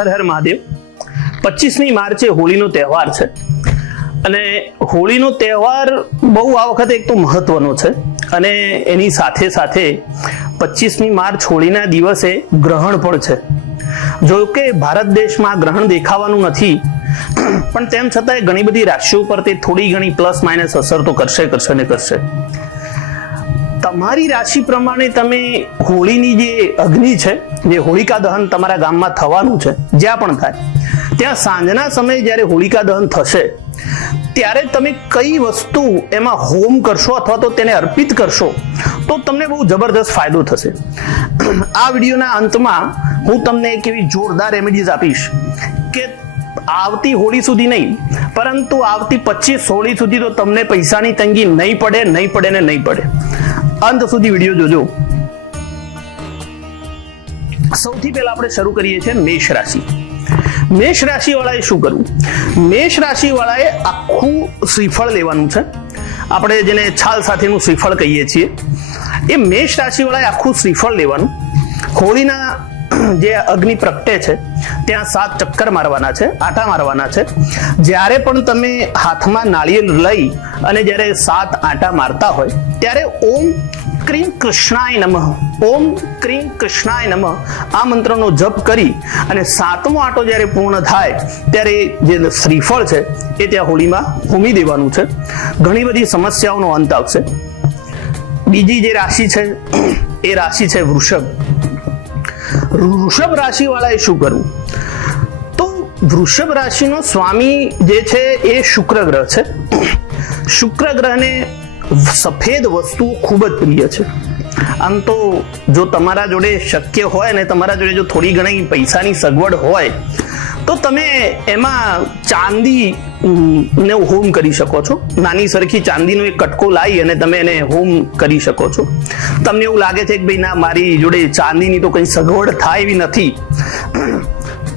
હર હર મહાદેવ. પચીસમી માર્ચે હોળીનો તહેવાર છે. અને હોળીનો તહેવાર બહુ આ વખતે એક તો મહત્વનો છે. અને એની સાથે સાથે પચીસમી માર્ચ હોળીના દિવસે ગ્રહણ પણ છે. જો કે ભારત દેશમાં ગ્રહણ દેખાવાનું નથી. પણ તેમ છતાંય ઘણી બધી રાશિઓ પર તે થોડી ઘણી પ્લસ માઇનસ અસર તો કરશે કરશે ને કરશે. તમારી રાશિ પ્રમાણે તમે હોળીની જે અગ્નિ છે, જે હોળિકા દહન તમારા ગામમાં થવાનું છે, જ્યાં પણ થાય, ત્યાં સાંજના સમયે જ્યારે હોળિકા દહન થશે, ત્યારે તમે કઈ વસ્તુ એમાં હોમ કરશો અથવા તો તેને અર્પિત કરશો, તો તમને બહુ જબરદસ્ત ફાયદો થશે. આ વિડીયોના અંતમાં હું તમને એક એવી જોરદાર રેમેડીઝ આપીશ કે આવતી હોળી સુધી નહીં, પરંતુ આવતી પચીસ હોળી સુધી તો તમને પૈસાની તંગી નહીં પડે નહીં પડે ને નહીં પડે. અંત સુધી વીડિયો જોજો. સૌથી પહેલા આપણે શરૂ કરીએ છીએ મેષ રાશિ. મેષ રાશિ વાળાએ શું કરવું? મેષ રાશિ વાળાએ આખું શ્રીફળ લેવાનું છે. આપણે જેને છાલ સાથેનું શ્રીફળ કહીએ છીએ, એ મેષ રાશિ વાળાએ આખું શ્રીફળ લેવાનું. હોળીના જે અગ્નિ પ્રગટે છે, ત્યાં સાત ચક્કર મારવાના છે, આટા મારવાના છે. જ્યારે પણ તમે હાથમાં નાળિયેર લઈ અને જ્યારે સાત આટા મારતા હોય, ત્યારે ઓમ ક્રીમ કૃષ્ણાય નમઃ, ઓમ ક્રીમ કૃષ્ણાય નમઃ આ મંત્રનો જપ કરી અને સાતમો આટો જ્યારે પૂર્ણ થાય, ત્યારે જે શ્રીફળ છે, એ ત્યાં હોળીમાં હોમી દેવાનું છે. ઘણી બધી સમસ્યાઓનો અંત આવશે. બીજી જે રાશિ છે, એ રાશિ છે વૃષભ. વૃષભ રાશિ વાળાએ શું કરવું? તો વૃષભ રાશિનો સ્વામી જે છે એ શુક્ર ગ્રહ છે. શુક્ર ગ્રહને સફેદ વસ્તુ ખૂબ જ પ્રિય છે. આમ તો જો તમારા જોડે શક્ય હોય ને તમારા જોડે જો થોડી ઘણી પૈસાની સગવડ હોય, તો તમે એમાં ચાંદી ને હોમ કરી શકો છો. નાની સરખી ચાંદીનો એક કટકો લાવી અને તમે એને હોમ કરી શકો છો. તમને એવું લાગે છે કે ભાઈ ના, મારી જોડે ચાંદીની તો કંઈ સગવડ થાય એવી નથી.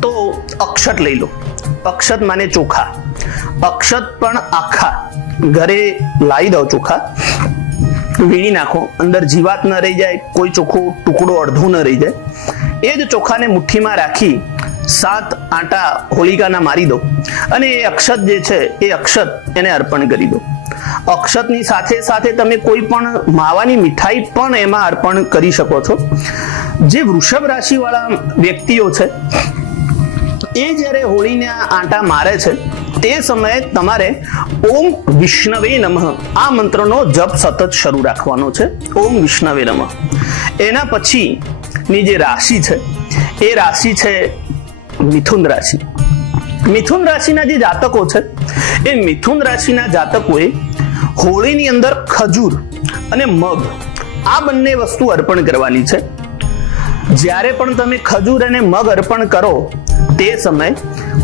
તો અક્ષત લઈ લો. અક્ષત માને ચોખા. અક્ષત પણ આખા. ઘરે લાવી દો ચોખા. વીણી નાખો. અંદર જીવાત ન રહી જાય. કોઈ ચોખ્ખો ટુકડો અડધો ન રહી જાય. એ જ ચોખાને મુઠ્ઠીમાં રાખી સાત આટા હોલિકાના મારી દો અને એ અક્ષત જે છે, એ અક્ષત એને અર્પણ કરી દો. અક્ષતની સાથે સાથે તમે કોઈ પણ માવાની મીઠાઈ પણ એમાં અર્પણ કરી શકો છો. જે વૃષભ રાશિવાળા વ્યક્તિઓ છે, એ જ્યારે હોળીના આંટા મારે છે, તે સમયે તમારે ઓમ વિષ્ણવે નમઃ આ મંત્રનો જપ સતત શરૂ રાખવાનો છે. ઓમ વિષ્ણવે નમઃ. એના પછીની જે રાશિ છે, એ રાશિ છે મિથુન રાશિ. મિથુન રાશિના જે જાતકો છે, એ મિથુન રાશિના જાતકોએ હોળીની અંદર ખજૂર અને મગ આ બંને વસ્તુ અર્પણ કરવાની છે. જ્યારે પણ તમે ખજૂર અને મગ અર્પણ કરો, તે સમય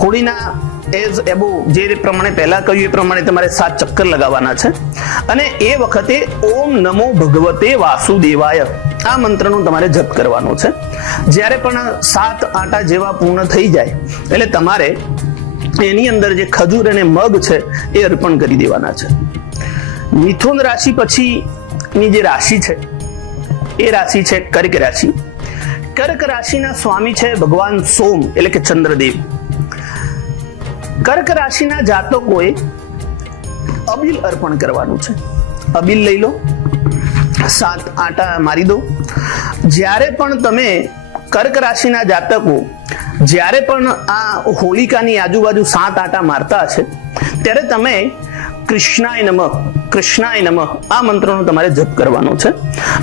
હોળીના એઝ એબો જે પ્રમાણે પહેલા કહ્યું એ પ્રમાણે તમારે સાત ચક્કર લગાવવાના છે. અને એ વખતે ઓમ નમો ભગવતે વાસુદેવાય. આ મંત્રનો તમારે જપ કરવાનો છે. જ્યારે પણ સાત આટા જેવા પૂર્ણ થઈ જાય, એટલે તમારે એની અંદર જે ખજૂર અને મગ છે, એ અર્પણ કરી દેવાના છે. મિથુન રાશિ પછીની જે રાશિ છે, એ રાશિ છે કર્ક રાશિ. કર્ક રાશિના સ્વામી છે ભગવાન સોમ, એટલે કે ચંદ્રદેવ. કર્ક રાશિના જાતકોએ અબિલ અર્પણ કરવાનું છે. અબિલ લઈ લો. સાત આટા મારી દો. જ્યારે પણ તમે કર્ક રાશિના જાતકો, જ્યારે પણ આ હોલિકાની આજુબાજુ સાત આટા મારતા હશે, ત્યારે તમે કૃષ્ણાય નમઃ કૃષ્ણાય નમઃ આ મંત્રનો તમારે જપ કરવાનો છે.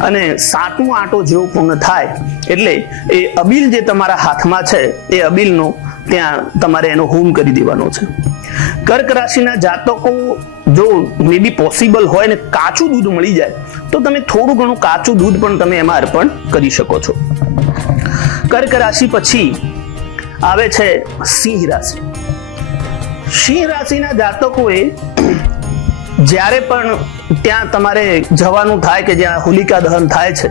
અને સાતમો આટો જેવો પૂર્ણ થાય, એટલે એ અબિલ જે તમારા હાથમાં છે, એ અબિલનો ત્યાં તમારે એનો હોમ કરી દેવાનો છે. કર્ક રાશિના જાતકો જો મે બી પોસિબલ હોય ને કાચું દૂધ મળી જાય, તો તમે થોડું ઘણું કાચું દૂધ પણ તમે એમાં અર્પણ કરી શકો છો. કર્ક રાશિ પછી આવે છે સિંહ રાશિ. સિંહ રાશિના જાતકોએ જ્યારે પણ ત્યાં તમારે જવાનું થાય કે જ્યાં હોલિકા દહન થાય છે,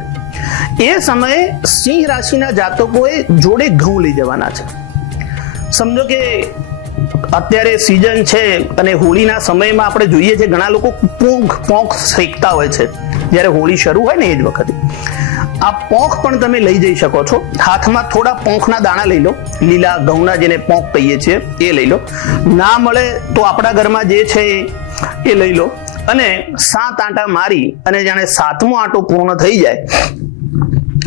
એ સમયે સિંહ રાશિના જાતકોએ જોડે ઘઉં લઈ જવાના છે. સમજો કે અત્યારે સિઝન છે અને હોળીના સમયમાં આપણે જોઈએ છે ઘણા લોકો પોંખ પોંખ શેકતા હોય છે. જ્યારે હોળી શરૂ હોય ને એ જ વખતે. આ પોંખ પણ તમે લઈ જઈ શકો છો. હાથમાં થોડા પોંખના દાણા લઈ લો. લીલા ઘઉંના જેને પોંખ કહીએ છીએ, એ લઈ લો. ના મળે તો આપણા ઘરમાં જે છે એ- લઈ લો. અને સાત આંટા મારી અને જાણે સાતમો આંટો પૂર્ણ થઈ જાય,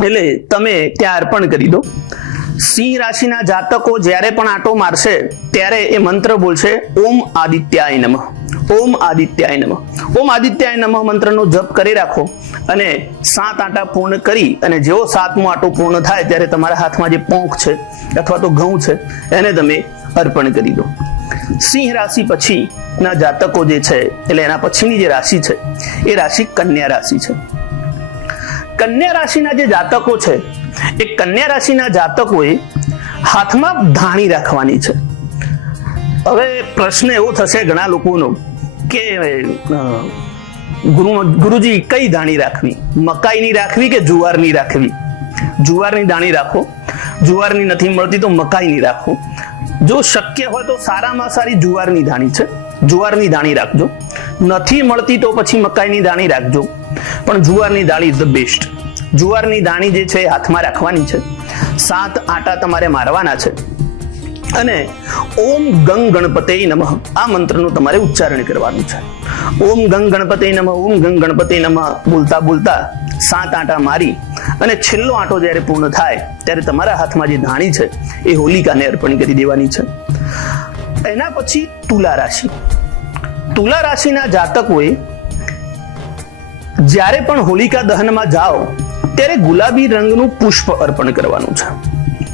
એટલે તમે ત્યાં અર્પણ કરી દો. સિંહ રાશિના જાતકો જ્યારે પણ આંટો મારશે, ત્યારે એ મંત્ર બોલશે, ઓમ આદિત્યાય નમઃ, ઓમ આદિત્યાય નમઃ. ઓમ આદિત્યાય નમઃ મંત્રનો જપ કરી રાખો અને સાત આંટા પૂર્ણ કરી અને જેવો સાતમો આંટો પૂર્ણ થાય ત્યારે તમારા હાથમાં જે પોંખ છે અથવા તો ઘઉં છે, એને તમે અર્પણ કરી દો. સિંહ રાશિ પછીના જાતકો જે છે, એટલે એના પછીની જે રાશિ છે, એ રાશિ કન્યા રાશિ છે. કન્યા રાશિના જે જાતકો છે એ કન્યા રાશિના જાતકોએ હાથમાં ધાણી રાખવાની છે. હવે પ્રશ્ન એવો થશે ઘણા લોકોનો કે ગુરુ, ગુરુજી કઈ ધાણી રાખવી? મકાઈની રાખવી કે જુવારની રાખવી? જુવારની દાણી રાખો. જુવારની નથી મળતી તો મકાઈની રાખો. જો શક્ય હોય તો સારામાં સારી જુવારની દાણી છે. જુવારની દાણી રાખજો. નથી મળતી તો પછી મકાઈની દાણી રાખજો. પણ જુવારની દાણી ઇઝ ધ બેસ્ટ. જુવારની દાણી જે છે હાથમાં રાખવાની છે. સાત આટા તમારે મારવાના છે. અને ઓમ ગંગ ગણપતે નમઃ. આ મંત્રનું તમારે ઉચ્ચારણ કરવાનું છે. ઓમ ગંગ ગણપતે નમઃ, ઓમ ગંગ ગણપતે નમઃ બોલતા બોલતા સાત આટા મારી અને છેલ્લો આંટો જ્યારે પૂર્ણ થાય ત્યારે તમારા હાથમાં જે ધાણી છે એ હોલિકાને અર્પણ કરી દેવાની છે. એના પછી તુલા રાશિ. તુલા રાશિના જાતકોએ જ્યારે પણ હોલિકા દહનમાં જાઓ ત્યારે ગુલાબી રંગનું પુષ્પ અર્પણ કરવાનું છે.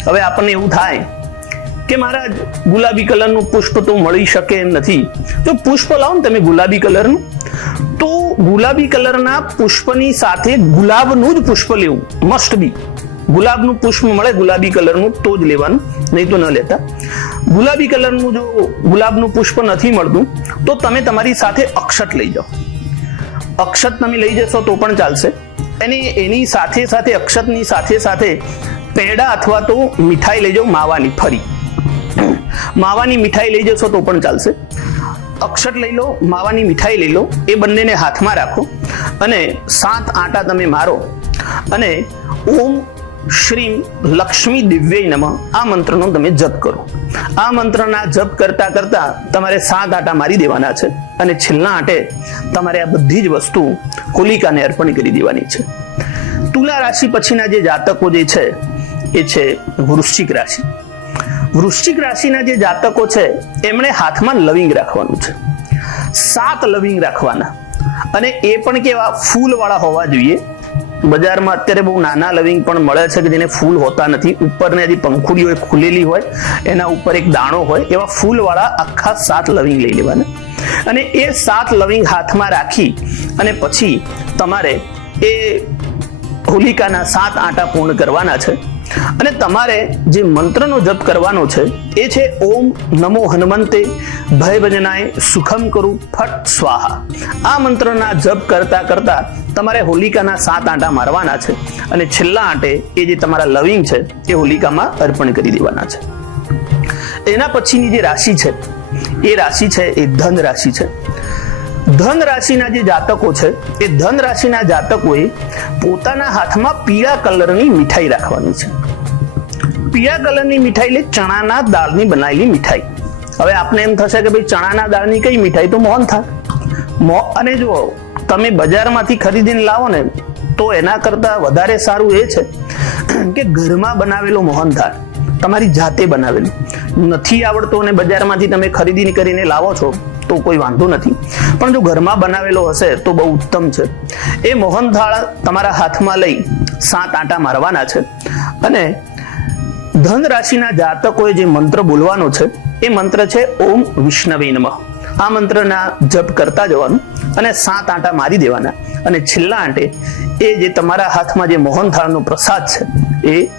હવે આપણને એવું થાય કે મારા ગુલાબી કલરનું પુષ્પ તો મળી શકે એમ નથી. જો પુષ્પ લાવો ને તમે ગુલાબી કલરનું. તો ગુલાબી કલરના પુષ્પની સાથે ગુલાબનું જ પુષ્પ લેવું. મસ્ટ બી ગુલાબનું પુષ્પ મળે, ગુલાબી કલરનું તો જ લેવાનું. નહીં તો ન લેતા. ગુલાબી કલરનું જો ગુલાબનું પુષ્પ નથી મળતું, તો તમે તમારી સાથે અક્ષત લઈ જાઓ. અક્ષત તમે લઈ જશો તો પણ ચાલશે. અને એની સાથે સાથે અક્ષતની સાથે સાથે પેડા અથવા તો મીઠાઈ લઈ જાઓ માવાની ફરી. માવાની મીઠાઈ લઈ જશો તો પણ ચાલશે. અક્ષત લઈ લો, માવાની મીઠાઈ લઈ લો, એ બંનેને હાથમાં રાખો અને સાત આંટા તમે મારો અને ઓમ શ્રીમ લક્ષ્મી દિવ્ય નમ. આ મંત્રનો તમે જપ કરો. આ મંત્રના જપ કરતા કરતા તમારે સાત આંટા મારી દેવાના છે. અને છેલ્લા આંટે તમારે આ બધી જ વસ્તુ કુલિકાને અર્પણ કરી દેવાની છે. તુલા રાશિ પછીના જે જાતકો જે છે, એ છે વૃશ્ચિક રાશિ. વૃશ્ચિક રાશિના જે જાતકો છે, એમણે હાથમાં લવિંગ રાખવાનું છે. સાત લવિંગ રાખવાના. અને એ પણ કેવા ફૂલવાળા હોવા જોઈએ. બજારમાં અત્યારે બહુ નાના લવિંગ પણ મળે છે કે જેને ફૂલ હોતા નથી. ઉપરને જે પંખુડીઓ ખુલેલી હોય, એના ઉપર એક દાણો હોય, એવા ફૂલવાળા આખા સાત લવિંગ લઈ લેવાના. અને એ સાત લવિંગ હાથમાં રાખી અને પછી તમારે એ હોલિકાના સાત આંટા પૂર્ણ કરવાના છે. અને તમારે જે મંત્રનો જપ કરવાનો છે, એ છે, ઓમ નમો હનુમંતે ભય ભજનાય સુખમ કરું ફટ સ્વાહા. આ મંત્રના જપ કરતા કરતા તમારે હોલિકાના સાત આંટા મારવાના છે અને છેલ્લા આંટે એ જે તમારા લવિંગ છે, એ હોલિકામાં અર્પણ કરી દેવાના છે. એના પછીની જે રાશિ છે એ રાશિ છે, એ ધન રાશિ છે. ધન રાશિના જે જાતકો છે, એ ધન રાશિના જાતકોએ પોતાના હાથમાં પીળા કલરની મીઠાઈ રાખવાની છે. પીળા કલરની મીઠાઈ એટલે ચણાના દાળની બનાવેલી મીઠાઈ. હવે આપને એમ થશે કે ભાઈ ચણાના દાળની કઈ મીઠાઈ? તો મોહન થાય અને જો તમે બજારમાંથી ખરીદીને લાવો ને, તો એના કરતા વધારે સારું એ છે કે ઘરમાં બનાવેલો મોહનથાળ તમારી જાતે બનાવેલું. નથી આવડતો અને બજારમાંથી તમે ખરીદી કરીને લાવો છો, તો કોઈ વાંધો નથી. પણ જો ઘરમાં બનાવેલો હશે, તો બહુ ઉત્તમ છે. એ મોહનથાળ તમારા હાથમાં લઈ સાત આંટા મારવાના છે. અને ધન રાશિના જાતકોએ જે મંત્ર બોલવાનો છે, એ મંત્ર છે, ઓમ વિષ્ણવે નમઃ. આ મંત્રના જપ કરતા જવાનું અને સાત આંટા મારી દેવાના. અને છેલ્લા આંટે એ જે તમારા હાથમાં જે મોહનથાળનો પ્રસાદ છે, એ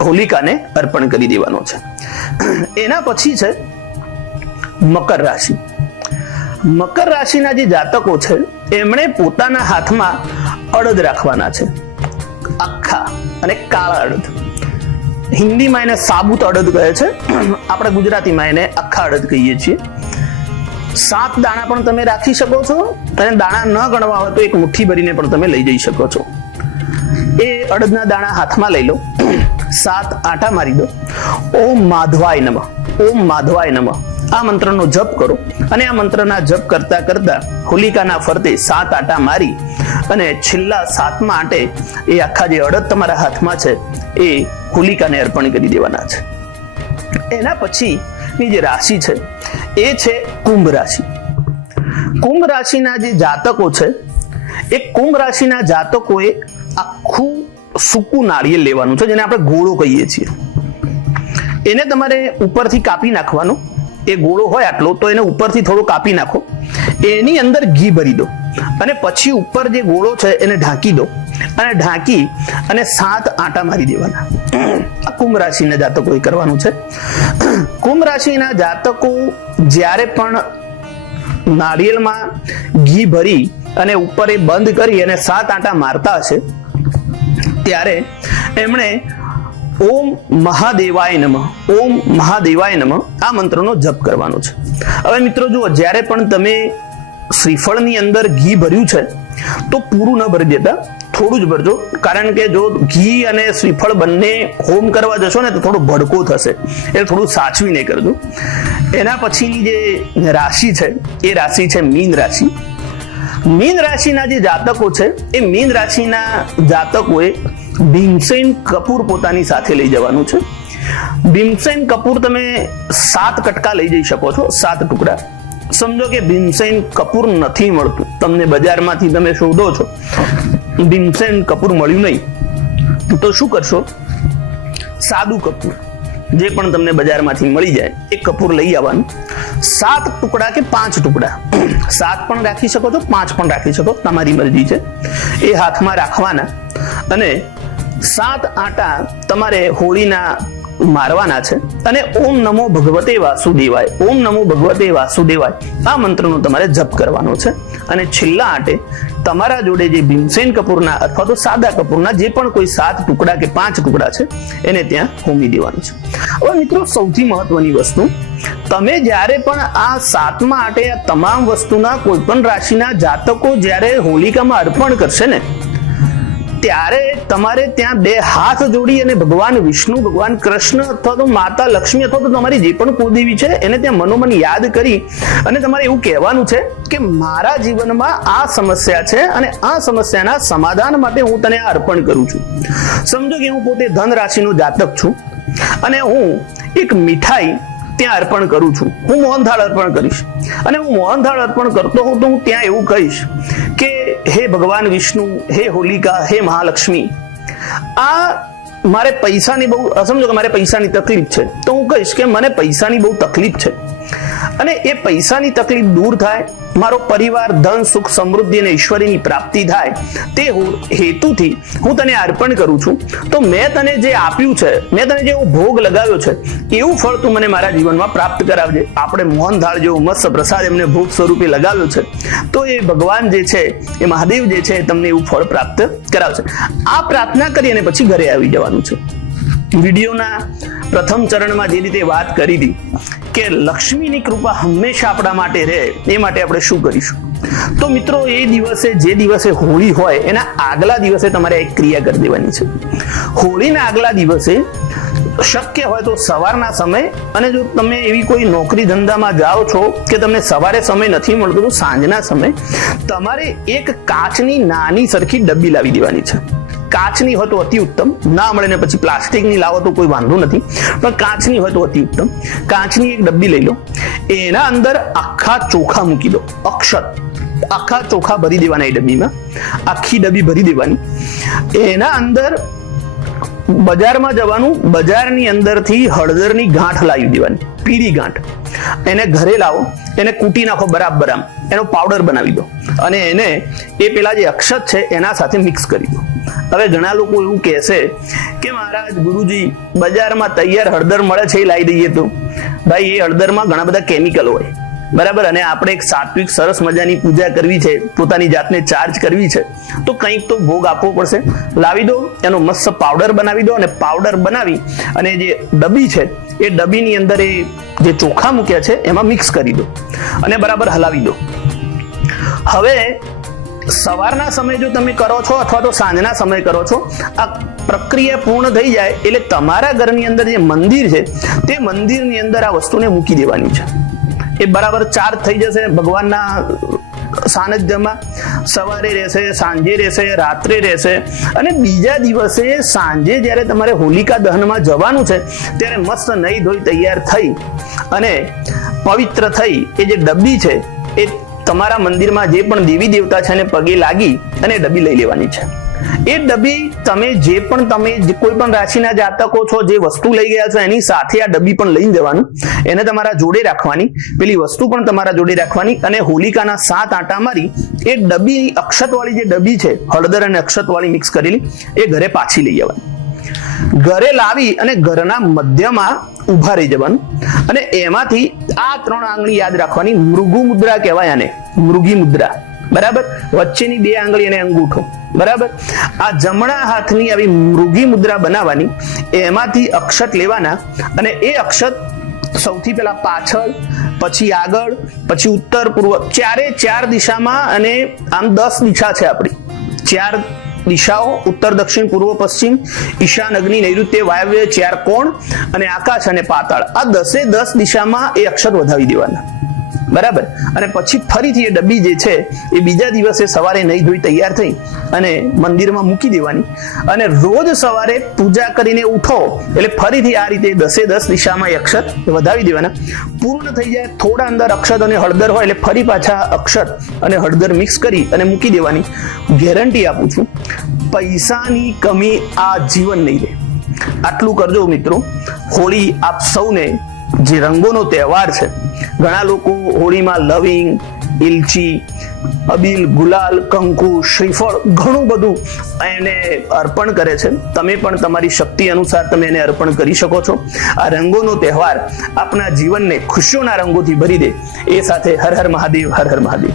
હોલિકાને અર્પણ કરી દેવાનો છે. એના પછી છે મકર રાશિ. મકર રાશિના જે જાતકો છે, એમણે પોતાના હાથમાં અડદ રાખવાના છે. આખા અને કાળા અડદ. હિન્દીમાં એને સાબુત અડદ કહે છે. આપણે ગુજરાતીમાં એને આખા અડદ કહીએ છીએ. સાત દાણા પણ તમે રાખી શકો છો. અને દાણા ન ગણવા હોય તો એક મુઠ્ઠી ભરીને પણ તમે લઈ જઈ શકો છો. એ અડદના દાણા હાથમાં લઈ લો. સાત આટા મારી દો. ઓમ માધવાય નમઃ. ઓમ માધવાય નમઃ. આ મંત્રનો જપ કરો. અને આ મંત્રના જપ કરતા કરતા હોલિકાના ફરતે સાત આટા મારી અને છેલ્લા સાતમા આટે એ આખા જે અડદ તમારા હાથમાં છે, એ હોલિકાને અર્પણ કરી દેવાના છે. એના પછીની જે રાશિ છે, એ છે કુંભ રાશિ. કુંભ રાશિના જે જાતકો છે, એ કુંભ રાશિના જાતકોએ સૂકું નાળિયેર લેવાનું છે, જેને આપણે ગોળો કહીએ છીએ. એને તમારે ઉપરથી કાપી નાખવાનો. એ ગોળો હોય આટલો, તો એને ઉપરથી થોડો કાપી નાખો. એની અંદર ઘી ભરી દો. અને પછી ઉપર જે ગોળો છે, એને ઢાંકી દો. અને ઢાંકી અને સાત આટા મારી દેવાના. આ કુંભ રાશિના જાતકોએ કરવાનું છે. કુંભ રાશિના જાતકો જ્યારે પણ નાળિયેરમાં ઘી ભરી અને ઉપર એ બંધ કરી અને સાત આટા મારતા હશે ત્યારે એમણે ઓમ મહાદેવાય નમઃ, ઓમ મહાદેવાય નમઃ આ મંત્રનો જપ કરવાનો છે. હવે મિત્રો જુઓ, જ્યારે પણ તમે શ્રીફળની અંદર ઘી ભર્યું છે, તો પૂરું ન ભરી દેતા, થોડું જ ભરજો. કારણ કે જો ઘી અને શ્રીફળ બંને હોમ કરવા જશો ને, તો થોડો ભડકો થશે. એટલે થોડું સાચવીને કરજો એના પછીની જે રાશિ છે, એ રાશિ છે મીન રાશિ. મીન રાશિના જે જાતકો છે, એ મીન રાશિના જાતકોએ ભીમસેન કપૂર પોતાની સાથે લઈ જવાનું છે. ભીમસેન કપૂર તમે સાત કટકા લઈ જઈ શકો છો, સાત ટુકડા. સમજો કે ભીમસેન કપૂર નથી મળતું. તમને બજારમાંથી તમે શોધો છો, ભીમસેન કપૂર મળ્યું નહીં. તો શું કરશો? સાદું કપૂર. જે પણ તમને બજારમાંથી મળી જાય, એ કપૂર લઈ આવવાનું. સાત ટુકડા કે પાંચ ટુકડા? સાત પણ રાખી શકો છો, પાંચ પણ રાખી શકો, તમારી મરજી છે. એ હાથમાં રાખવાના. અને સાત આટા તમારે હોળીના મારવાના છે. અને ઓમ નમો ભગવતે વાસુદેવાય, ઓમ નમો ભગવતે વાસુદેવાય, આ મંત્રનો તમારે જપ કરવાનો છે. અને છેલ્લા આટે તમારા જોડે જે ભીમસેન કપૂરના અથવા તો સાદા કપૂરના જે પણ કોઈ સાત ટુકડા કે પાંચ ટુકડા છે, એને ત્યાં હોમી દેવાનું છે. હવે મિત્રો, સૌથી મહત્વની વસ્તુ, તમે જ્યારે પણ આ સાતમા આટે આ તમામ વસ્તુના કોઈ પણ રાશિના જાતકો જ્યારે હોલિકામાં અર્પણ કરશે ને ત્યારે તમારે ત્યાં બે હાથ જોડી અને ભગવાન વિષ્ણુ, ભગવાન કૃષ્ણ અથવા તો માતા લક્ષ્મી અથવા તો તમારી જે પણ કુળદેવી છે, એને ત્યાં મનોમન યાદ કરી અને તમારે એવું કહેવાનું છે કે મારા જીવનમાં આ સમસ્યા છે અને આ સમસ્યાના સમાધાન માટે હું તને આ અર્પણ કરું છું. સમજો કે હું પોતે ધન રાશિનો જાતક છું અને હું એક મીઠાઈ ત્યાં અર્પણ કરું છું. હું મોહનથાળ અર્પણ કરીશ અને હું મોહનથાળ અર્પણ કરતો હોઉં તો હું ત્યાં એવું કહીશ કે હે ભગવાન વિષ્ણુ હે હોલિકા હે મહાલક્ષ્મી આ મારે પૈસાની બહુ સમજો કે મારે પૈસાની તકલીફ છે તો હું કહીશ કે મને પૈસાની બહુ તકલીફ છે અને એ પૈસાની તકલીફ દૂર થાય, મારો પરિવાર, ધન, સુખ, સમૃદ્ધિ અને ઈશ્વરીની પ્રાપ્તિ થાય, તે હેતુથી હું તને અર્પણ કરું છું. તો મેં તને જે આપ્યું છે, મેં તને જે ભોગ લગાવ્યો છે, એવું ફળ તું મને મારા જીવનમાં પ્રાપ્ત કરાવજે. આપણે મોહનથાળ જેવો મસ્ત પ્રસાદ એમને ભોગ સ્વરૂપે લગાવ્યો છે. તો એ ભગવાન જે છે, એ મહાદેવ જે છે તમને એવું ફળ પ્રાપ્ત કરાવશે. આ પ્રાર્થના કરી અને પછી ઘરે આવી જવાનું છે. વિડીયોના પ્રથમ ચરણમાં જે રીતે વાત કરી હતી કે લક્ષ્મીની કૃપા હંમેશા આપણા માટે રહે, એ માટે આપણે શું કરીશું? તો મિત્રો, એ દિવસે, જે દિવસે હોળી હોય, એના આગલા દિવસે તમારે એક ક્રિયા કરી દેવાની છે. હોળીના આગલા દિવસે શક્ય હોય તો સવારના સમય અને જો તમે એવી કોઈ નોકરી ધંધામાં જાઓ છો કે તમને સવારે સમય નથી મળતો, તો સાંજના સમય તમારે એક કાચની નાની સરખી ડબ્બી લાવી દેવાની છે. કાચની હોય તો અતિ ઉત્તમ. ના મળે ને પછી પ્લાસ્ટિકની લાવો તો કોઈ વાંધો નથી. પણ કાચની હોય તો અતિ ઉત્તમ. કાચની એક ડબ્બી લઈ લો. એના અંદર આખા ચોખા મૂકી દો. અક્ષર. આખા ચોખા ભરી દેવાના એ ડબ્બીમાં. આખી ડબ્બી ભરી દેવાની. એના અંદર બજારમાં જવાનું, બજારની અંદરથી હળદરની ગાંઠ લાવી દેવાની, પીળી ગાંઠ. એને ઘરે લાવો, એને કૂટી નાખો બરાબર આમ. એનો પાવડર બનાવી દો. અને એને એ પેલા જે અક્ષત છે એના સાથે મિક્સ કરી દો. હવે ઘણા લોકો એવું કહેશે કે મહારાજ ગુરુજી, બજારમાં તૈયાર હળદર મળે છે એ લાવી દઈએ તો. ભાઈ, એ હળદરમાં ઘણા બધા કેમિકલ હોય. બરાબર? અને આપણે એક સાત્વિક, સરસ મજાની પૂજા કરવી છે, પોતાની જાતને ચાર્જ કરવી છે, તો કંઈક તો ભોગ આપવો પડશે. લાવી દો, એનો મસ્ત પાવડર બનાવી દો અને પાવડર બનાવી અને જે ડબ્બી છે, એ ડબ્બીની અંદર એ જે ચોખા મૂક્યા છે, એમાં મિક્સ કરી દો અને બરાબર હલાવી દો. હવે, સવારના સમયે જો તમે કરો છો અથવા તો સાંજના સમયે કરો છો, આ પ્રક્રિયા પૂર્ણ થઈ જાય એટલે તમારા ઘરની અંદર જે મંદિર છે, તે મંદિરની અંદર આ વસ્તુને મૂકી દેવાની છે. એ બરાબર ચાર થઈ જશે ભગવાનના સાનિધ્યમાં. સવારે રહેશે, સાંજે રહેશે, રાત્રે રહેશે. અને બીજા દિવસે સાંજે જ્યારે તમારે હોલિકા દહનમાં જવાનું છે, ત્યારે મસ્ત નહીં ધોઈ તૈયાર થઈ અને પવિત્ર થઈ એ જે ડબ્બી છે, એ તમારા મંદિરમાં જે પણ દેવી દેવતા છે એને પગે લાગી અને ડબ્બી લઈ લેવાની છે. એ ડબ્બી તમે જે પણ તમે કોઈ પણ રાશિના જાતકો છો, જે વસ્તુ લઈ ગયા છો, એની સાથે આ ડબ્બી પણ લઈને જવાનું. એને તમારા જોડે રાખવાની. પેલી વસ્તુ પણ તમારા જોડે રાખવાની અને હોલિકાના સાત આંટા મારી એ ડબ્બી અક્ષતવાળી જે ડબ્બી છે, હળદર અને અક્ષત વાળી મિક્સ કરેલી, એ ઘરે પાછી લઈ જવાની ઘરે લાવી અને ઘરના મધ્યમાં ઊભા રહી જવાનું. અને એમાંથી આ ત્રણ આંગળી યાદ રાખવાની. મૃગુ મુદ્રા કહેવાય આને. મૃગી મુદ્રા બરાબર? વચ્ચેની બે આંગળી અને અંગૂઠો. બરાબર? આ જમણા હાથની આવી મૃગી મુદ્રા બનાવવાની, એમાંથી અક્ષત લેવાના અને એ અક્ષત સૌથી પહેલા પાછળ, પછી આગળ, પછી ઉત્તર, પૂર્વ, ચારે ચાર દિશામાં અને આમ દસ દિશા છે આપણી. ચાર દિશાઓ, ઉત્તર, દક્ષિણ, પૂર્વ, પશ્ચિમ, ઈશાન, અગ્નિ, નૈઋત્ય, વાયવ્ય, ચાર કોણ અને આકાશ અને પાતાળ. આ દસે દસ દિશામાં એ અક્ષર વધાવી દેવાના. બરાબર? અને પછી ફરીથી એ ડબ્બી જે છે, એ બીજા દિવસે સવારે નહીં ધોઈ તૈયાર થઈ અને મંદિરમાં મૂકી દેવાની. અને રોજ સવારે પૂજા કરીને ઉઠો, એટલે ફરીથી આ રીતે દસે દસ દિશામાં એ અક્ષર વધાવી દેવાના. પૂર્ણ થઈ જાય, થોડા અંદર અક્ષર અને હળદર હોય, એટલે ફરી પાછા અક્ષર અને હળદર મિક્સ કરી અને મૂકી દેવાની. ગેરંટી આપું છું. પૈસાની કમી આ જીવન નહીં રહે. આટલું કરજો મિત્રો. હોળી આપ સૌને જે રંગોનો તહેવાર છે ઘણા લોકો હોળીમાં લવિંગ ઇલચી અબીલ, ગુલાલ, કંકુ, શ્રીફળ ઘણું બધું એને અર્પણ કરે છે. તમે પણ તમારી શક્તિ અનુસાર તમે એને અર્પણ કરી શકો છો. આ રંગોનો તહેવાર આપના જીવનને ખુશીઓના રંગોથી ભરી દે. એ સાથે હર હર મહાદેવ, હર હર મહાદેવ.